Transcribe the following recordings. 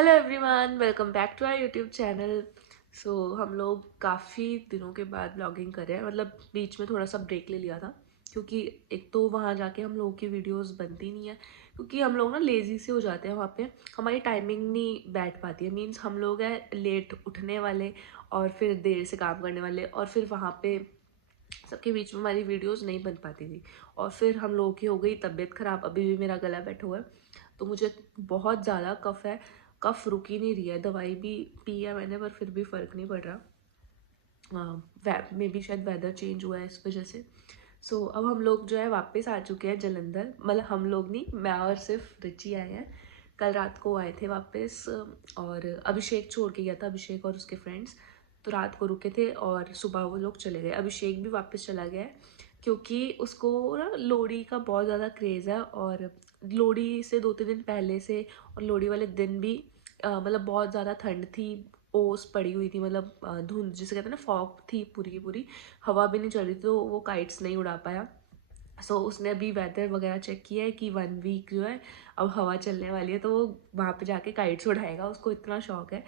Hello everyone, welcome back to our YouTube channel. हम लोग काफ़ी दिनों के बाद ब्लॉगिंग कर रहे हैं। मतलब बीच में थोड़ा सा ब्रेक ले लिया था क्योंकि एक तो वहाँ जाके हम लोगों की वीडियोस बनती नहीं है, क्योंकि हम लोग ना लेज़ी से हो जाते हैं। वहाँ पे हमारी टाइमिंग नहीं बैठ पाती है। मीन्स हम लोग हैं लेट उठने वाले और फिर देर से काम करने वाले, और फिर वहाँ पे सबके बीच में हमारी वीडियोस नहीं बन पाती थी। और फिर हम लोगों की हो गई तबीयत ख़राब। अभी भी मेरा गला बैठा हुआ है, तो मुझे बहुत ज़्यादा कफ़ है। कफ़ रुक ही नहीं रही है। दवाई भी पी है मैंने, पर फिर भी फ़र्क नहीं पड़ रहा। मे बी शायद वेदर चेंज हुआ है इस वजह से। अब हम लोग जो है वापस आ चुके हैं जलंधर। मतलब हम लोग नहीं, मैं और सिर्फ रिची आए हैं। कल रात को आए थे वापस, और अभिषेक छोड़ के गया था, अभिषेक और उसके फ्रेंड्स। तो रात को रुके थे और सुबह वो लोग चले गए। अभिषेक भी वापस चला गया है क्योंकि उसको ना लोहड़ी का बहुत ज़्यादा क्रेज़ है। और लोहड़ी से 2-3 दिन पहले से और लोहड़ी वाले दिन भी मतलब बहुत ज़्यादा ठंड थी। ओस पड़ी हुई थी, मतलब धुंध जिसे कहते हैं ना, फॉग थी पूरी की पूरी। हवा भी नहीं चल रही थी, तो वो काइट्स नहीं उड़ा पाया। उसने अभी वेदर वगैरह चेक किया है कि 1 वीक जो है अब हवा चलने वाली है, तो वो वहाँ पे जाके काइट्स उड़ाएगा। उसको इतना शौक है।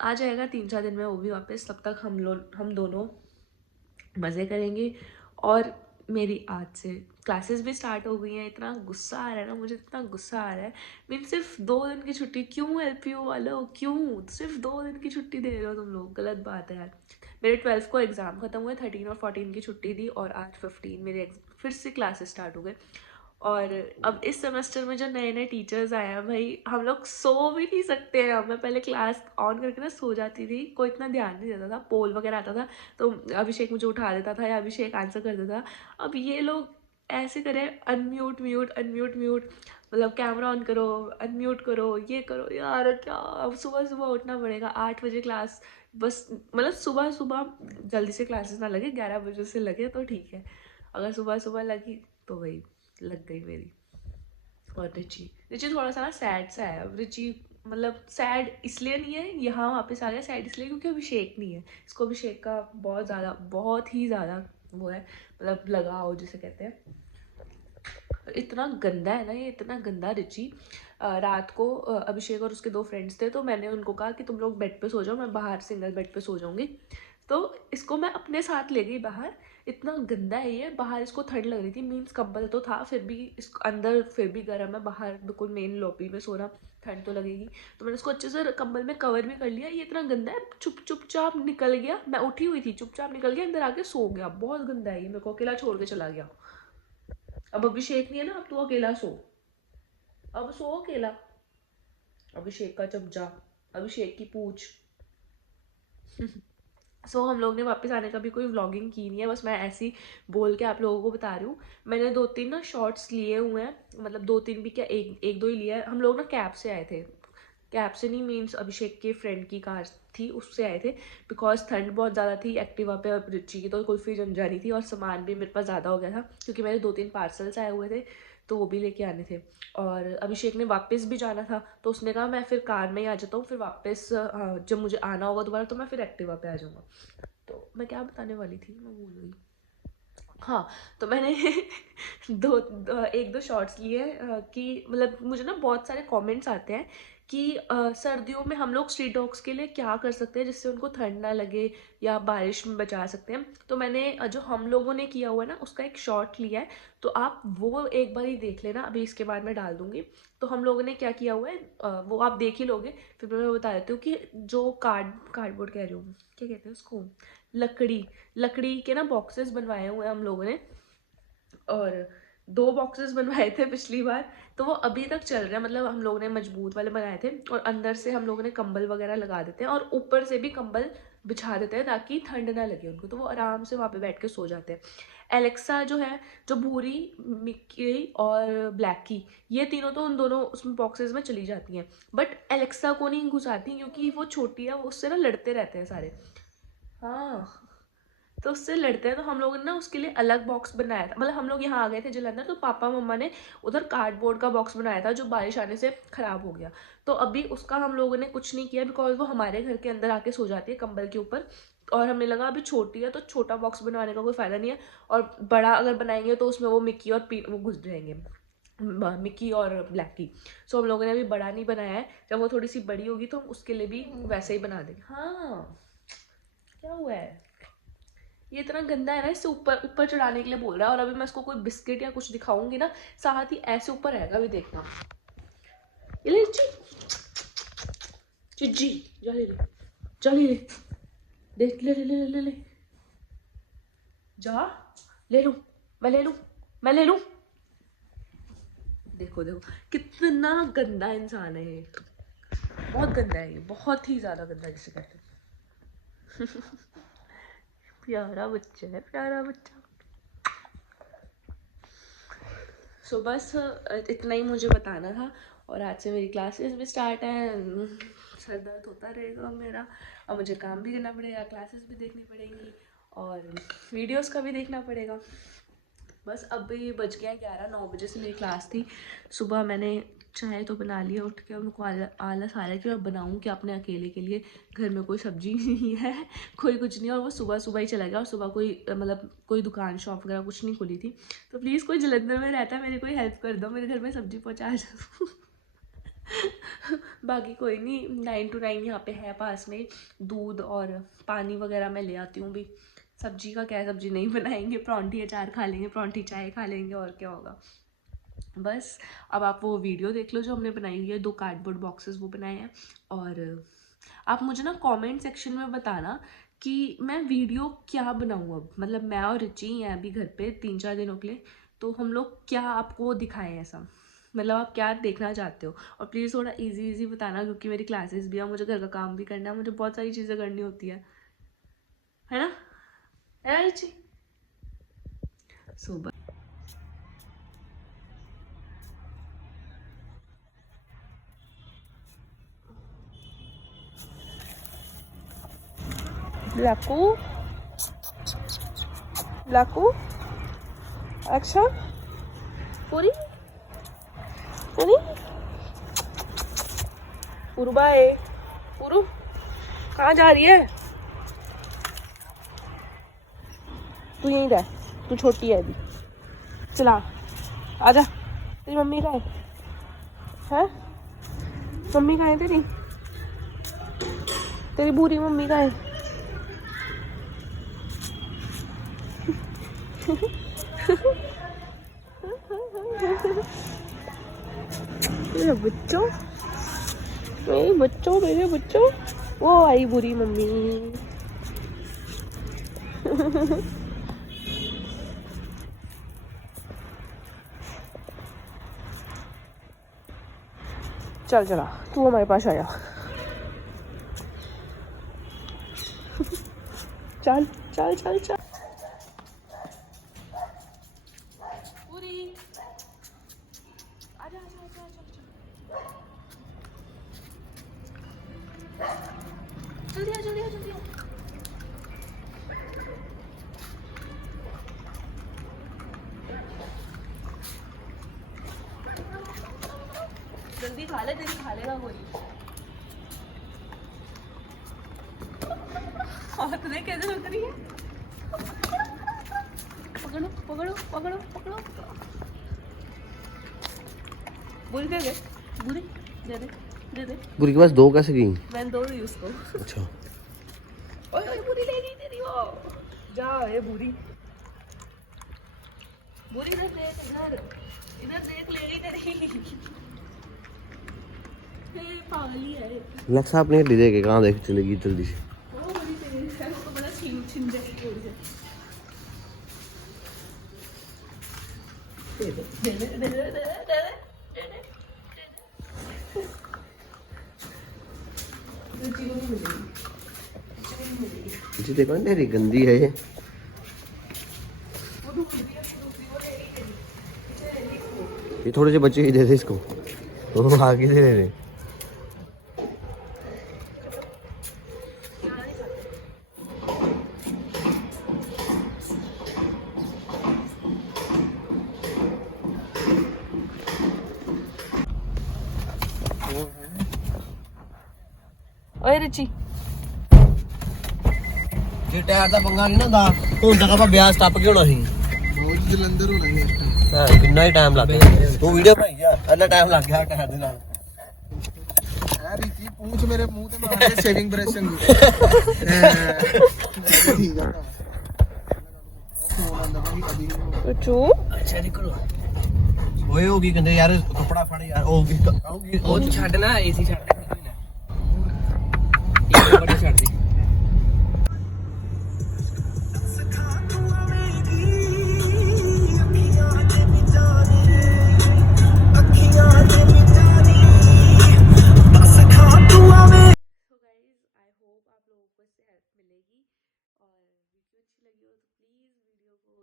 आ जाएगा 3-4 दिन में वो भी वापस। तब तक हम दोनों मज़े करेंगे। और मेरी आज से क्लासेस भी स्टार्ट हो गई हैं। इतना गुस्सा आ रहा है ना मुझे, इतना गुस्सा आ रहा है। मीन सिर्फ 2 दिन की छुट्टी क्यों? एलपीयू वालों, क्यों सिर्फ 2 दिन की छुट्टी दे रहे हो तुम लोग? गलत बात है यार। मेरे 12th को एग्ज़ाम खत्म हुए, 13 और 14 की छुट्टी दी, और आज 15 मेरे फिर से क्लासेस स्टार्ट हो गए। और अब इस सेमेस्टर में जो नए नए टीचर्स आए हैं, भाई हम लोग सो भी नहीं सकते हैं। मैं पहले क्लास ऑन करके ना सो जाती थी, कोई इतना ध्यान नहीं देता था। पोल वगैरह आता था तो अभिषेक मुझे उठा देता था या अभिषेक आंसर कर देता था। अब ये लोग ऐसे करें, अनम्यूट म्यूट अनम्यूट म्यूट, मतलब कैमरा ऑन करो, अनम्यूट करो, ये करो। यार क्या, अब सुबह सुबह उठना पड़ेगा 8 बजे क्लास। बस मतलब सुबह सुबह जल्दी से क्लासेस ना लगे, 11 बजे से लगे तो ठीक है। अगर सुबह सुबह लगी तो वही लग गई मेरी। और रिची रिची थोड़ा सा ना सैड सा है। अब रिची मतलब सैड इसलिए नहीं है, यहाँ वापस आ गया सैड इसलिए क्योंकि अभिषेक नहीं है। इसको अभिषेक का बहुत ज़्यादा, बहुत ही ज़्यादा वो है, मतलब लगाव जिसे कहते हैं। इतना गंदा है ना ये, इतना गंदा रिची। रात को अभिषेक और उसके 2 फ्रेंड्स थे, तो मैंने उनको कहा कि तुम लोग बेड पे सो जाओ, मैं बाहर सिंगल बेड पे सो जाऊंगी। तो इसको मैं अपने साथ ले गई बाहर। इतना गंदा है ये। बाहर इसको ठंड लग रही थी, मीन्स कंबल तो था, फिर भी इस अंदर फिर भी गर्म है। बाहर बिल्कुल मेन लॉबी में सो रहा, ठंड तो लगेगी। तो मैंने इसको अच्छे से कंबल में कवर भी कर लिया। ये इतना गंदा है, चुपचाप निकल गया। मैं उठी हुई थी, चुपचाप निकल गया, अंदर आके सो गया। बहुत गंदा है ये, मेरे को अकेला छोड़ के चला गया। अब अभिषेक नहीं है ना, अब तू अकेला सो, अब सो अकेला। अभिषेक का चमचा, अभिषेक की पूछ। हम लोग ने वापस आने का भी कोई व्लॉगिंग की नहीं है, बस मैं ऐसे ही बोल के आप लोगों को बता रही हूँ। मैंने 2-3 ना शॉर्ट्स लिए हुए हैं, मतलब 2-3 भी क्या, एक एक दो ही लिया है। हम लोग ना कैब से आए थे। कैब से नहीं, मीन्स अभिषेक के फ्रेंड की कार थी, उससे आए थे। बिकॉज ठंड बहुत ज़्यादा थी। एक्टिवा पे अब रिची की तो कुल्फी जम जानी थी, और सामान भी मेरे पास ज़्यादा हो गया था क्योंकि मेरे 2-3 पार्सल्स आए हुए थे, तो वो भी लेके आने थे। और अभिषेक ने वापस भी जाना था, तो उसने कहा मैं फिर कार में ही आ जाता हूँ, फिर वापस जब मुझे आना होगा दोबारा तो मैं फिर एक्टिवा पे आ जाऊँगा। तो मैं क्या बताने वाली थी, मैं भूल गई। हाँ, तो मैंने एक दो शॉर्ट्स लिए कि मतलब मुझे ना बहुत सारे कमेंट्स आते हैं कि सर्दियों में हम लोग स्ट्रीट डॉग्स के लिए क्या कर सकते हैं जिससे उनको ठंड ना लगे या बारिश में बचा सकते हैं। तो मैंने जो हम लोगों ने किया हुआ है ना, उसका एक शॉर्ट लिया है। तो आप वो एक बार ही देख लेना, अभी इसके बाद मैं डाल दूंगी। तो हम लोगों ने क्या किया हुआ है, वो आप देख ही लोगे। फिर मैं बता देती हूँ कि जो कार्डबोर्ड कह रही हूँ, क्या कहते हैं उसको, लकड़ी लकड़ी के ना बॉक्सेस बनवाए हुए हैं हम लोगों ने। और 2 बॉक्सेस बनवाए थे पिछली बार, तो वो अभी तक चल रहे हैं। मतलब हम लोगों ने मजबूत वाले बनाए थे, और अंदर से हम लोगों ने कंबल वगैरह लगा देते हैं, और ऊपर से भी कंबल बिछा देते हैं ताकि ठंड ना लगे उनको, तो वो आराम से वहाँ पे बैठ के सो जाते हैं। एलेक्सा जो है, जो भूरी, मिक्की और ब्लैक की, ये तीनों तो उन दोनों उसमें बॉक्सेस में चली जाती हैं। बट एलेक्सा को नहीं घुसाती क्योंकि वो छोटी है, वो उससे ना लड़ते रहते हैं सारे। हाँ, तो उससे लड़ते हैं, तो हम लोगों ने ना उसके लिए अलग बॉक्स बनाया था। मतलब हम लोग यहाँ आ गए थे जलंधर, तो पापा मम्मा ने उधर कार्डबोर्ड का बॉक्स बनाया था जो बारिश आने से खराब हो गया। तो अभी उसका हम लोगों ने कुछ नहीं किया, बिकॉज वो हमारे घर के अंदर आके सो जाती है कंबल के ऊपर। और हमें लगा अभी छोटी है तो छोटा बॉक्स बनवाने का कोई फायदा नहीं है, और बड़ा अगर बनाएंगे तो उसमें वो मिक्की और वो घुस जाएंगे। मिकी और ब्लैकी। सो हम लोगों ने अभी बड़ा नहीं बनाया है, जब वो थोड़ी सी बड़ी होगी तो हम उसके लिए भी वैसे ही बना देंगे। हाँ क्या हुआ है, ये इतना गंदा है ना, इससे ऊपर ऊपर चढ़ाने के लिए बोल रहा है। और अभी मैं इसको कोई बिस्किट या कुछ दिखाऊंगी ना, साथ ही ऐसे ऊपर रहेगा, अभी देखना। ये ले चिज्जी, जा ले जा ले, देख ले ले ले ले ले, जा ले लूं, मैं ले लूं, मैं ले लूं। देखो देखो कितना गंदा इंसान है ये, बहुत गंदा है ये, बहुत ही ज्यादा गंदा जिसे कहते हैं। प्यारा बच्चा है, प्यारा बच्चा। सो बस इतना ही मुझे बताना था। और आज से मेरी क्लासेस भी स्टार्ट हैं, सर दर्द होता रहेगा मेरा, और मुझे काम भी करना पड़ेगा, क्लासेस भी देखनी पड़ेंगी और वीडियोस का भी देखना पड़ेगा। बस अभी बज गया 11, 9 बजे से मेरी क्लास थी। सुबह मैंने चाय तो बना लिया उठ के, उनको आलस आ रहा है कि मैं बनाऊँ क्या अपने अकेले के लिए, घर में कोई सब्जी नहीं है, कोई कुछ नहीं। और वो सुबह सुबह ही चला गया, और सुबह कोई मतलब कोई दुकान शॉप वगैरह कुछ नहीं खुली थी। तो प्लीज़ कोई जलंधर में रहता है मेरी कोई हेल्प कर दो, मेरे घर में सब्जी पहुँचा जाओ। बाकी कोई नहीं, 9 to 9 यहाँ पे है पास में, दूध और पानी वगैरह मैं ले आती हूँ भी। सब्जी का क्या है, सब्जी नहीं बनाएंगे, परांठी अचार खा लेंगे, परांठी चाय खा लेंगे, और क्या होगा। बस अब आप वो वीडियो देख लो जो हमने बनाई हुई है, 2 कार्डबोर्ड बॉक्सेस वो बनाए हैं। और आप मुझे ना कमेंट सेक्शन में बताना कि मैं वीडियो क्या बनाऊँ अब, मतलब मैं और रिची हैं अभी घर पे 3-4 दिनों के लिए, तो हम लोग क्या आपको दिखाएं ऐसा, मतलब आप क्या देखना चाहते हो। और प्लीज़ थोड़ा इजी बताना, क्योंकि मेरी क्लासेस भी है, मुझे घर का काम भी करना है, मुझे बहुत सारी चीज़ें करनी होती है ना, है ना रिची। सुबह लाकू लाकू अच्छा पूरी पूरी पूर्वा है, पूरू कहाँ जा रही है, तू यहीं रह, तू छोटी है अभी, चला आजा। तेरी मम्मी कहाँ है, मम्मी कहाँ है तेरी, तेरी बुरी मम्मी कहाँ है। मेरे बच्चों, मेरे बच्चों, मेरे बच्चों, वो आई बुरी मम्मी। चल चला तू हमारे पास आया। चल चल चल चल पूरी आजा आजा आजा जल्दी आ जल्दी आ जल्दी आ। जल्दी खा ले, तेरी खा लेगा कोई। हाथ में कैसे लग रही है, पकड़ो पकड़ो पकड़ो पकड़ो, बुरी दे दे, बुरी दे दे दे दे। बुरी के पास 2 कैसे गई, मैंने 2 दी उसको। अच्छा ओए ओए बुरी ले गई तेरी वो, जा ये बुरी, बुरी इधर देख, इधर देख, ले गई तेरी। ये पागली है, लक्ष्य अपनी हड्डी देके कहाँ देख चलेगी जल्दी से। वो बुरी तेरी है, उसको बड़ा छिन जाएगी थोड़ी से। दे दे दे दे दे दे दे जी देखो ना तेरी गंदी है ये, ये थोड़े से बच्चे ही दे दे इसको, वो आगे दे रहे। ओए रिची ਜੇ ਟਾਇਰ ਦਾ ਪੰਗਾ ਨਹੀਂ ਨਾ ਹੁੰਦਾ ਹੁਣ ਤੱਕ ਆਪਾਂ ਬਿਆਸ ਟੱਪ ਕੇ ਹੋਣਾ ਸੀ ਜਲੰਧਰ ਹੋਣਾ ਸੀ। कितना ही टाइम लग गया तू वीडियो बनाई यार अन्ना टाइम लग गया टाइम दे नाल रीति पूछ मेरे मुंह ते मार दे शेविंग ब्रश चंगी ठीक है फोन आंदा भाई अभी चू अच्छा निकलो ओए होगी कहंदे यार कपड़ा फड़ यार होगी आऊगी ਉਹ ਛੱਡਣਾ ਏਸੀ ਛੱਡ ਦੇ ਕੋਈ ਨਾ ਇਹ ਬੜਾ ਛੱਡ ਦੇ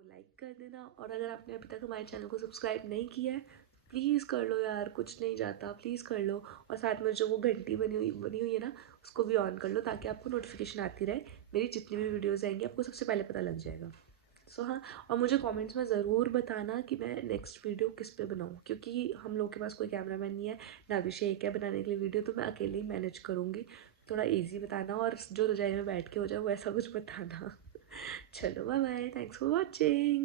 लाइक कर देना और अगर आपने अभी तक हमारे चैनल को सब्सक्राइब नहीं किया है प्लीज़ कर लो यार, कुछ नहीं जाता, प्लीज़ कर लो। और साथ में जो वो घंटी बनी हुई है ना उसको भी ऑन कर लो ताकि आपको नोटिफिकेशन आती रहे, मेरी जितनी भी वीडियोज़ आएंगी आपको सबसे पहले पता लग जाएगा। सो हाँ, और मुझे कमेंट्स में ज़रूर बताना कि मैं नेक्स्ट वीडियो किस पे बनाऊँ, क्योंकि हम लोग के पास कोई कैमरामैन नहीं है ना अभिषेक है बनाने के लिए वीडियो, तो मैं अकेले ही मैनेज करूँगी। थोड़ा इजी बताना और जो रजाई में बैठ के हो जाए वो ऐसा कुछ बताना। चलो bye bye, thanks for watching.